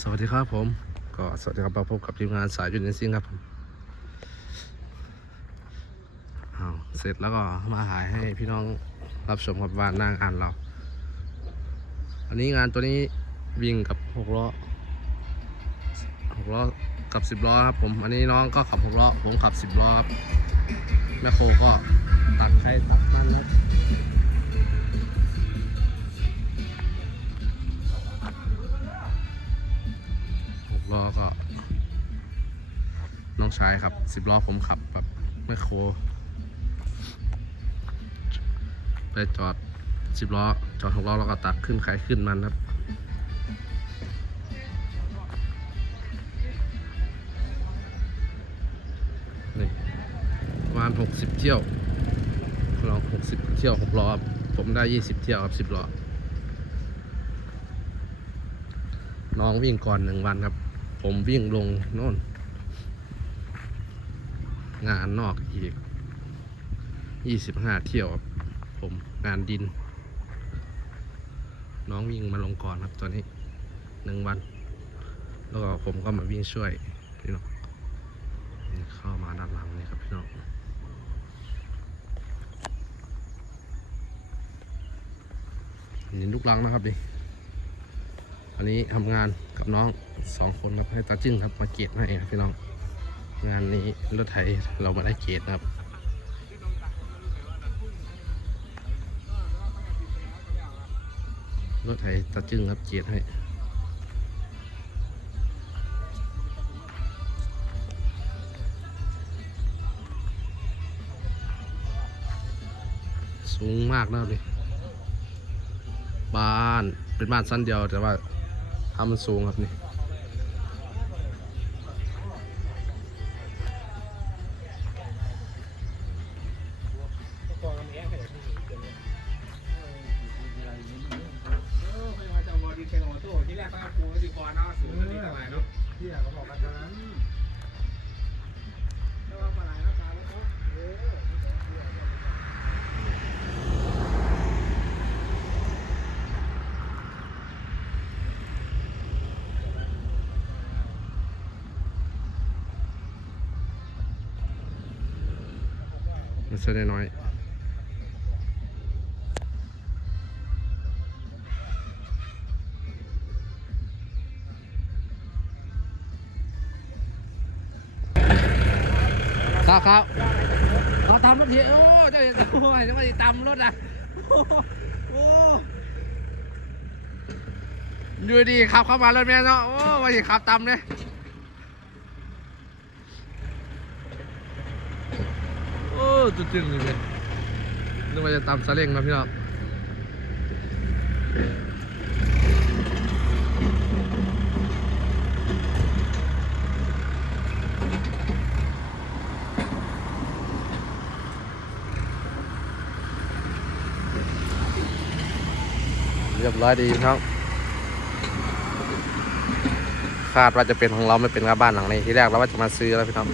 สวัสดีครับผม ก็สวัสดีครับมาพบกับทีมงานสายจุดเนซิงครับผมเอาเสร็จแล้วก็มาหายให้พี่น้องรับชมกับบ้านน้างานเรา อันนี้งานตัวนี้วิ่งกับหกล้อหกล้อกับสิบล้อครับผม อันนี้น้องก็ขับหกล้อ ผมขับสิบล้อครับแม่โคก็ตักใครตักนั่นครับ น้องชายครับสิบล้อผมขับแบบไม่โค ไปจอดสิบล้อ จอดหกล้อแล้วก็ตักขึ้นขายขึ้นมันครับนี่ประมาณหกสิบเที่ยวลองหกสิบเที่ยวหกล้อผมได้ยี่สิบเที่ยวครับสิบล้อน้องวิ่งก่อนหนึ่งวันครับ ผมวิ่งลงโน่น งานนอกอีกยี่สิบห้าเที่ยวครับผมงานดิน น้องวิ่งมาลงก่อนครับตอนนี้หนึ่งวัน แล้วก็ผมก็มาวิ่งช่วยพี่น้องนี่เข้ามาด้านหลังนี่ครับพี่น้องนี่ลูกลังนะครับดิอันนี้ทำงานกับน้องสองคนครับให้ตาจึ้งครับมาเกตให้ครับพี่น้อง งานนี้รถไถเรามาได้เกตครับ รถไถตาจึ้งครับเกตให้สูงมากนะครับดิบ้านเป็นบ้านสั้นเดียวแต่ว่าทำมันสูงครับนี่ ที่แรกก็ปูสิกรเนาะสูงที่เท่าไหร่เนาะที่เขาบอกกันนั้นแล้วว่ามาหลายราคาแล้วเนาะเออมันเส้นน้อย ครับครับเขาทำรถทีโอ้เจ้าเห็นโอ้ยจะมาตำรถอะโอ้ดูดีขับเข้ามารถแม่เนาะโอ้ว่าสิขับตำเลยโอ้จุดจึงเลยนึกว่าจะตำซาเล้งนะพี่น้อง รียบร้อยดีครับ คาดว่าจะเป็นของเราไม่เป็นกับบ้านหลังนี้ที่แรกเราว่าจะมาซื้อแล้วพี่น้อง